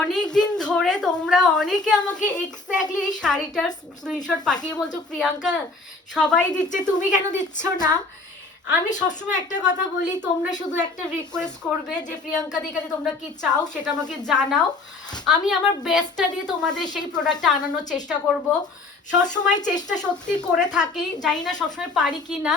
অনেকদিন ধরে তোমরা অনেকে আমাকে এক্স্যাক্টলি এই শাড়িটার স্ক্রিনশট পাঠিয়ে বলছো প্রিয়াঙ্কা সবাই দিচ্ছে তুমি কেন দিচ্ছ না। আমি সবসময় একটা কথা বলি, তোমরা শুধু একটা রিকোয়েস্ট করবে যে প্রিয়াঙ্কা দিকে কাছে তোমরা কি চাও সেটা আমাকে জানাও, আমি আমার বেস্টটা দিয়ে তোমাদের সেই প্রোডাক্টটা আনানোর চেষ্টা করব। সবসময় চেষ্টা সত্যি করে থাকি, জানি না সবসময় পারি কি না।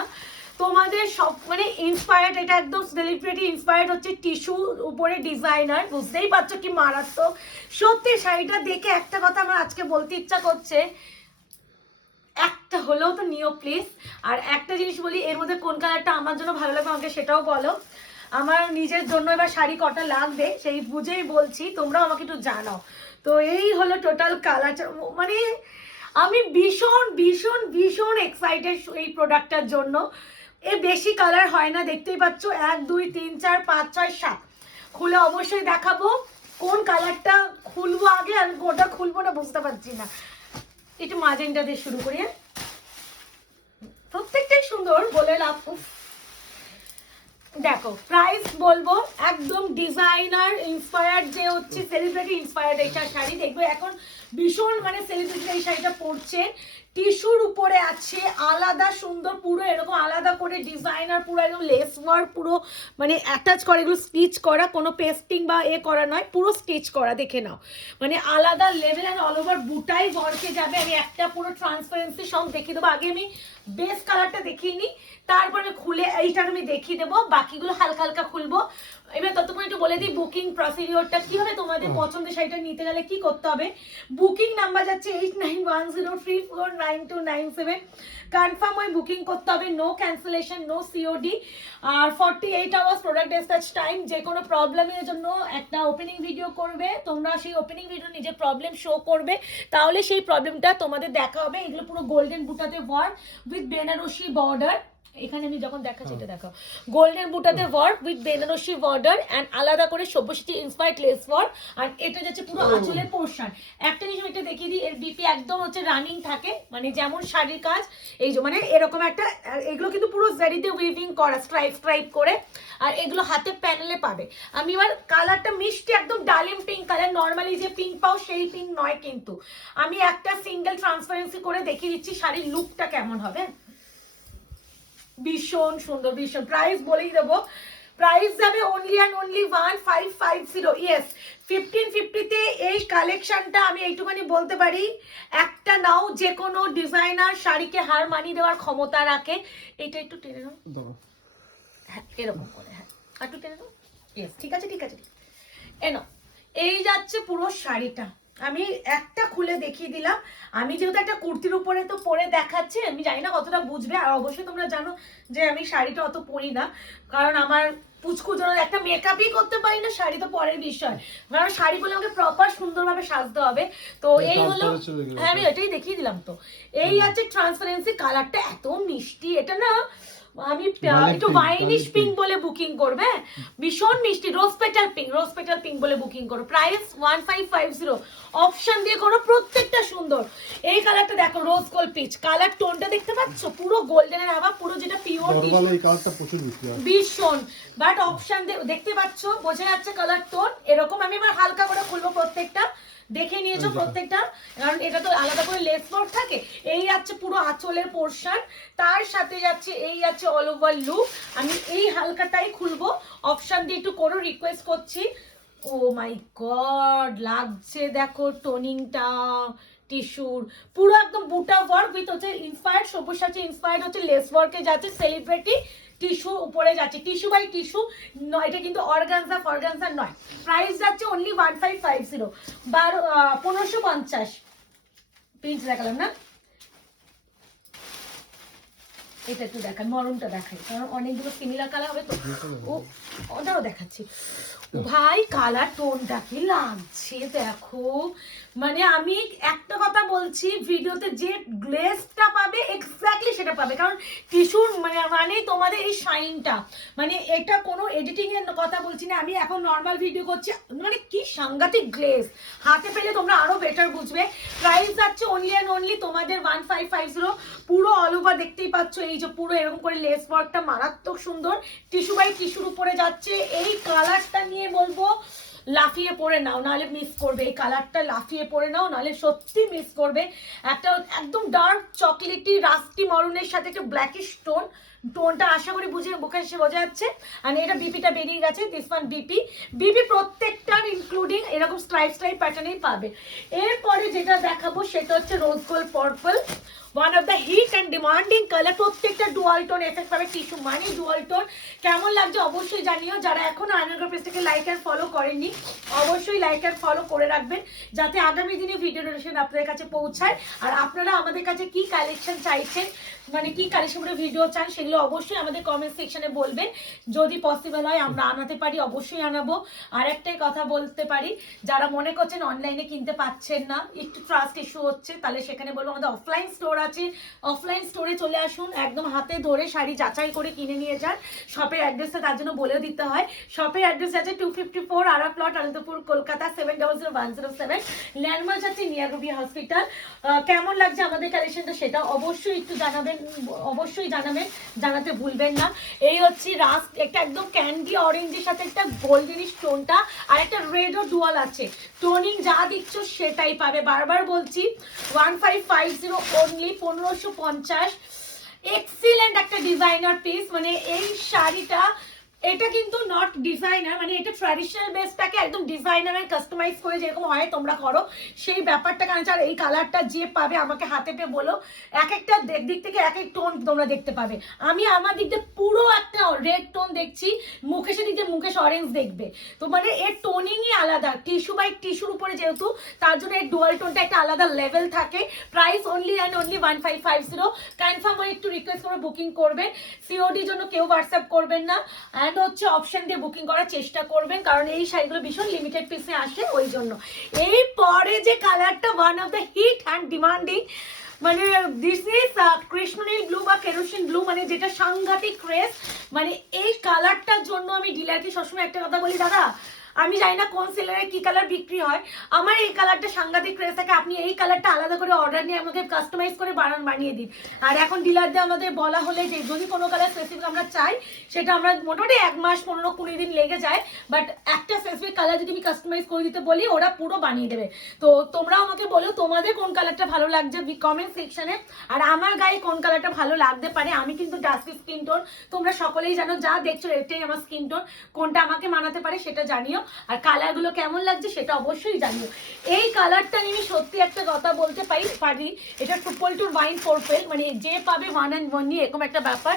তোমাদের সব মানে ইন্সপায়ার্ড, এটা একদম সেলিব্রিটি ইন্সপায়ার্ড হচ্ছে টিস্যু উপরে ডিজাইনার, বুঝতেই পারছো কি মারাত্মক। সত্যি শাড়িটা দেখে একটা কথা আমার আজকে বলতে ইচ্ছা করছে, একটা হলেও তো নিও প্লিজ। আর একটা জিনিস বলি, এর মধ্যে কোন কালারটা আমার জন্য ভালো লাগবে আমাকে সেটাও বলো। আমার নিজের জন্য এবার শাড়ি কটা লাগবে সেই বুঝেই বলছি, তোমরাও আমাকে একটু জানাও। তো এই হলো টোটাল কালারটা, মানে আমি ভীষণ ভীষণ ভীষণ এক্সাইটেড এই প্রোডাক্টটার জন্য। এ বেশি কালার হয় না, দেখতেই পাচ্ছ 1 2 3 4 5 6 7 খুলে অবশ্যই দেখাবো। কোন কালারটা খুলবো আগে, আমি কোনটা খুলবো না বুঝতে পারছি না। একটু মাজেন্টা দিয়ে শুরু করি। প্রত্যেকটাই সুন্দর বলে লাভ। দেখো প্রাইস বলবো, একদম ডিজাইনার ইন্সপায়ার্ড যে হচ্ছে সেলিব্রিটি ইন্সপায়ার্ড এইটা শাড়ি দেখবে এখন ভীষণ মানে সেলিব্রিটি এই শাড়িটা পরছে। টিস্যুর উপরে আছে আলাদা সুন্দর পুরো এরকম আলাদা করে ডিজাইনার, পুরো একদম লেস ওয়ার্ক, পুরো মানে অ্যাটাচ করা, এগুলো স্টিচ করা, কোনো পেস্টিং বা এ করা নয়, পুরো স্টিচ করা, দেখে নাও মানে আলাদা লেভেল। অ্যান্ড অল ওভার বুটাই ওয়ার্কে যাবে। আমি একটা পুরো ট্রান্সপারেন্সি সব দেখিয়ে দেবো। আগে আমি বেস কালারটা দেখিয়ে নিই, তারপরে খুলে এইটা আমি দেখিয়ে দেবো, বাকিগুলো হালকা হালকা খুলবো। এবার ততক্ষণ একটু বলে দিই বুকিং প্রসিডিওরটা কি হবে। তোমাদের পছন্দের শাড়িটা নিতে গেলে কি করতে হবে, বুকিং নাম্বার যাচ্ছে 8910349297, কনফার্ম হয়ে বুকিং করতে হবে, নো ক্যান্সেলেশন, নো সিওডি, আর 48 আওয়ার্স প্রোডাক্ট ডিসপ্যাচ টাইম। যে কোনো প্রবলেমের জন্য একটা ওপেনিং ভিডিও করবে তোমরা, সেই ওপেনিং ভিডিও নিজের প্রবলেম শো করবে, তাহলে সেই প্রবলেমটা তোমাদের দেখা হবে। এগুলো পুরো গোল্ডেন বুটাতে ওয়ার্ক উইথ বেনারসি বর্ডার। এখানে আমি যখন দেখাচ্ছি এটা দেখো, গোল্ডেন বুটাতে work with Banarasi border and আলাদা করে সব্যসাচী ইন্সপায়ার্ড লেস ওয়ার্ক। আর এটা যাচ্ছে পুরো আঁচলের পোর্শন। একটা জিনিস আমি এটা দেখিয়ে দিই, এর বিপি একদম হচ্ছে রানিং থাকে, মানে যেমন শাড়ির কাজ এই যে মানে এরকম একটা, এগুলো কিন্তু পুরো জারিতে উইভিং করা স্ট্রাইপ স্ট্রাইপ করে। আর এগুলো হাতে প্যানেলে পাবে। আমি এবার কালারটা মিষ্টি একদম ডালিম পিঙ্ক কালার, নর্মালি যে পিঙ্ক পাও সেই পিঙ্ক নয়, কিন্তু আমি একটা সিঙ্গেল ট্রান্সপারেন্সি করে দেখিয়ে দিচ্ছি শাড়ির লুকটা কেমন হবে। ভীষণ সুন্দর, ভীষণ। প্রাইস বলেই দেবো, প্রাইস যাবে অনলি অ্যান্ড অনলি 1550। ইয়েস, 1550-তে এই কালেকশনটা আমি এইটুখানি বলতে পারি, একটা নাও যে কোনো ডিজাইনার শাড়িকে হার মানিয়ে দেওয়ার ক্ষমতা রাখে। এটা একটু টেনে নাও, হ্যাঁ এরকম করে, হ্যাঁ একটু টেনে নাও। ইয়েস, ঠিক আছে ঠিক আছে, এনো এই যাচ্ছে পুরো শাড়িটা। আমি একটা খুলে দেখিয়ে দিলাম। আমি যেহেতু একটা কুর্তির উপরে তো পরে দেখাচ্ছে, আমি জানি না কতটা বুঝবে। আর অবশ্যই তোমরা জানো যে আমি শাড়িটা অত পরি না, কারণ আমার পুচকুজনের একটা মেকআপই করতে পারি না, শাড়ি তো পরের বিষয়। কারণ শাড়ি বলে আমাকে প্রপার সুন্দরভাবে সাজতে হবে। তো এই হলো, হ্যাঁ আমি এটাই দেখিয়ে দিলাম। তো এই আছে ট্রান্সপারেন্সি, কালারটা এত মিষ্টি, এটা না আমি একটু ওয়াইনিশ পিঙ্ক বলে বুকিং করবে, ভীষণ মিষ্টি, রোজ পেটাল পিঙ্ক, রোজ পেটাল পিঙ্ক বলে বুকিং করো। প্রাইস 1550, অপশন দিয়ে করো, প্রত্যেকটা সুন্দর। এই কালারটা দেখো, রোজ গোল্ড পিচ কালার, টোনটা দেখতে পাচ্ছ পুরো গোল্ডেনের আভা, পুরো যেটা পিওর ভীষণ। বাট অপশন দেখতে পাচ্ছ, বোঝা যাচ্ছে কালার টোন এরকম। আমি এবার হালকা করে খুলবো প্রত্যেকটা, দেখে নিয়েছো প্রত্যেকটা, কারণ এটা তো আলাদা করে লেস ওয়ার্ক থাকে। এই যাচ্ছে পুরো আঁচলের পোর্শন, তার সাথে যাচ্ছে এই যাচ্ছে অল ওভার লুক। আমি এই হালকাটাই খুলবো, অপশন দিয়ে একটু করো, রিকোয়েস্ট করছি। ও মাই গড, লাগছে দেখো টোনিংটা, টিস্যুর পুরো একদম বুটা ওয়ার্ক উইথ হচ্ছে ইন্সপায়ার্ড, সব্যসাচী ইন্সপায়ার্ড হচ্ছে লেস ওয়ার্কে যাচ্ছে, সেলিব্রিটি টিস্যু উপরে যাচ্ছে, টিস্যু বাই টিস্যু নয়, এটা কিন্তু অর্গানজা ফরগানজা নয়। প্রাইস যাচ্ছে অনলি 1550, 1550। প্রিন্ট দেখালাম না, এটা একটু দেখান, মরমটা দেখাই, কারণ অনেকগুলো সিমিলার কালার হবে তো। ও ওটাও দেখাচ্ছি ভাই, কালার টোনটা কি লাগছে দেখো। মানে আমি একটা কথা বলছি, ভিডিওতে যে গ্লেজটা পাবে এক্স্যাক্টলি সেটা পাবে, কারণ টিস্যুর মানে তোমাদের এই শাইনটা, মানে এটা কোনো এডিটিং এর কথা বলছি না, আমি এখন নর্মাল ভিডিও করছি, মানে কি সাংঘাতিক গ্লেজ, হাতে পেলে তোমরা আরো বেটার বুঝবে। প্রাইস যাচ্ছে অনলি অ্যান্ড অনলি তোমাদের 1550, পুরো অল ওভার দেখতেই পাচ্ছ, এই যে পুরো এরকম করে লেস ওয়ার্কটা মারাত্মক সুন্দর, টিস্যু বাই টিস্যুর উপরে যাচ্ছে। এই কালারটা নিয়ে বলবো লাফিয়ে পড়ে নাও, নাহলে মিস করবে। এই কালারটা লাফিয়ে পড়ে নাও, নাহলে সত্যি মিস করবে। একটা একদম ডার্ক চকলেটি রাস্টি মরুনের সাথে একটা ব্ল্যাকিশ টোনটা আশা করি বুঝে মুখে এসে বোঝা যাচ্ছে। আর এটা বিপিটা বেরিয়ে গেছে, দিস ওয়ান বিপি প্রত্যেকটার ইনক্লুডিং এরকম স্ট্রাইপ প্যাটার্নেই পাবে। এরপরে যেটা দেখাবো সেটা হচ্ছে rose gold purple, one of the hit and demanding colour. প্রত্যেকটা ডুয়াল টোন এফেক্ট পাবে, টিস্যু মানে ডুয়াল টোন। কেমন লাগছে অবশ্যই জানিও। যারা এখনো আয়নার পেজটাকে লাইক অ্যান্ড ফলো করেননি অবশ্যই লাইক অ্যান্ড ফলো করে রাখবেন, যাতে আগামী দিনে ভিডিও নোটিফিকেশন আপনাদের কাছে পৌঁছায়। আর আপনারা আমাদের কাছে কি কালেকশন চাইছেন, মানে কি কালেকশনের ভিডিও চান, সেগুলো অবশ্যই আমাদের কমেন্ট সেকশনে বলবেন। যদি পসিবল হয় আমরা আনাতে পারি অবশ্যই আনাবো। আর একটাই কথা বলতে পারি, যারা মনে করছেন অনলাইনে কিনতে পাচ্ছেন না, একটু ট্রাস্ট ইস্যু হচ্ছে, তাহলে সেখানে বলবো আমাদের অফলাইন স্টোর আছে, অফলাইন স্টোরে চলে আসুন, একদম হাতে ধরে শাড়ি যাচাই করে কিনে নিয়ে যান। শপের অ্যাড্রেসটা তার জন্য বলেও দিতে হয়। শপের অ্যাড্রেস আছে 254 আরা প্লট, আনন্দপুর, কলকাতা 700107। ল্যান্ডমার্ক আছে নিয়ার রুবি হসপিটাল। কেমন লাগছে আমাদের কালেকশনটা সেটা অবশ্যই একটু জানাবেন, অবশ্যই জানাবেন, জানাতে ভুলবেন না। এই হচ্ছে রাস্ট, একটা একদম ক্যান্ডি অরেঞ্জের সাথে একটা গোল্ডেন স্টোনটা, আর একটা রেডও ডুয়াল আছে। টোনিং যা দিচ্ছ সেটাই পাবে, বারবার বলছি 1550 অনলি, 1550। এক্সিলেন্ট একটা ডিজাইনার পিস, মানে এই শাড়িটা এটা কিন্তু নট ডিজাইনার, মানে এটা ট্র্যাডিশনাল বেসটাকে একদম ডিজাইনার আর কাস্টমাইজ করে যেরকম হয় তোমরা করো সেই ব্যাপারটাকে আনছে। আর এই কালারটা যে পাবে আমাকে হাতে পেয়ে বলো, এক একটা দিক থেকে এক এক টোন তোমরা দেখতে পাবে। আমি আমার দিক দিয়ে পুরো একটা রেড টোন দেখছি, মুকেশের দিক দিয়ে মুকেশ অরেঞ্জ দেখবে। তো মানে এর টোনিংই আলাদা, টিস্যু বাই টিস্যুর উপরে যেহেতু, তার জন্য এর ডুয়াল টোনটা একটা আলাদা লেভেল থাকে। Price only and only 1550। Confirm হয়ে একটু রিকোয়েস্ট করে বুকিং করবেন। সিওডির জন্য কেউ হোয়াটসঅ্যাপ করবেন না, অ্যান্ড হচ্ছে অপশন দিয়ে বুকিং করার চেষ্টা করবেন, কারণ এই শাড়িগুলো ভীষণ লিমিটেড পিসে আসে ওই জন্য। এই পরে যে কালারটা one of the hit and demanding, মানে দিস ইজ কৃষ্ণনীল ব্লু বা কেরোসিন ব্লু, মানে যেটা সাংঘাতিক ক্রেজ। মানে এই কালারটার জন্য আমি ডিলারকে সবসময় একটা কথা বলি, দাদা আমি জানি না কোন সেলারে কি কালার বিক্রি হয়, আমার এই কালারটা সাংঘাতিক ক্রেজ থাকে, আপনি এই কালারটা আলাদা করে অর্ডার নিয়ে আমাকে কাস্টমাইজ করে বানিয়ে দিন। আর এখন ডিলারদের আমাদের বলা হলে যে যদি কোনো কালার স্পেসিফিক আমরা চাই, সেটা আমরা মোটামুটি 1 মাস 15-20 দিন লেগে যায়, বাট একটা স্পেসিফিক কালার যদি আমি কাস্টমাইজ করে দিতে বলি ওরা পুরো বানিয়ে দেবে। তো তোমরাও আমাকে বলো তোমাদের কোন কালারটা ভালো লাগছে কমেন্ট সেকশনে, আর আমার গায়ে কোন কালারটা ভালো লাগতে পারে। আমি কিন্তু ডাস্কি স্কিন টোন, তোমরা সকলেই জানো, যা দেখছো এটাই আমার স্কিন টোন, কোনটা আমাকে মানাতে পারে সেটা জানিও, আর কালারগুলো কেমন লাগছে সেটা অবশ্যই জানিও। এই কালারটা নিয়ে সত্যি একটা কথা বলতে পারি, এটা ট্রিপল টু ওয়াইন পার্পল, মানে যে পাবে ওয়ান অ্যান্ড ওয়ান নিয়ে এরকম একটা ব্যাপার।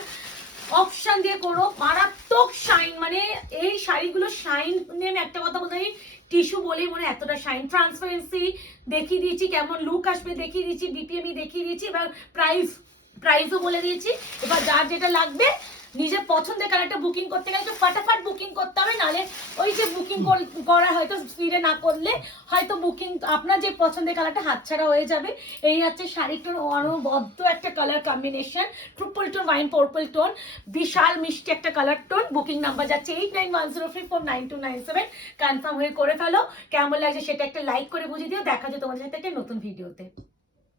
অপশন দিয়ে করো, মারাত্মক শাইন, মানে এই শাড়িগুলো শাইন নিয়ে আমি একটা কথা বলতে পারি, টিস্যু বলেই মনে এতটা শাইন, ট্রান্সপারেন্সি দেখিয়ে দিয়েছি, কেমন লুক আসবে দেখিয়ে দিয়েছি, বিপিএমই দেখিয়ে দিয়েছি, এবার প্রাইসও বলে দিয়েছি। এবার যার যেটা লাগবে নিজের পছন্দের কালারটা বুকিং করতে গেলে তো ফাটাফাট বুকিং করতে হবে, নাহলে ওই যে বুকিং করা হয়তো স্পিডে না করলে হয়তো বুকিং আপনার যে পছন্দের কালারটা হাতছাড়া হয়ে যাবে। এই হচ্ছে শাড়িটার অনবদ্য একটা colour combination, triple tone wine purple tone, বিশাল মিষ্টি একটা কালার টোন। বুকিং নাম্বার যাচ্ছে 8910349297। কনফার্ম হয়ে করে ফেলো। কেমন লাগছে সেটা একটা লাইক করে বুঝিয়ে দিও। দেখা যায় তোমাদের সাথে একটা নতুন ভিডিওতে।